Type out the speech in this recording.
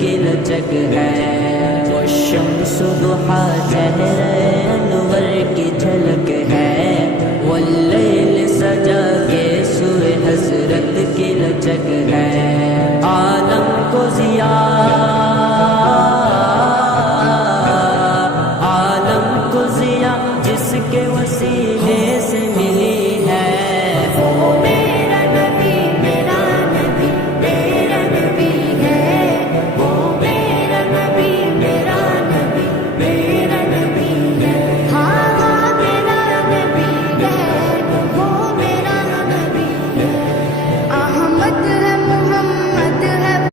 کی لچک ہے، وہ شمس ضحا چہرہ انور کی جھلک ہے، واللیل سجا کے سوئے حضرت کی لچک ہے، عالم کو ضیاء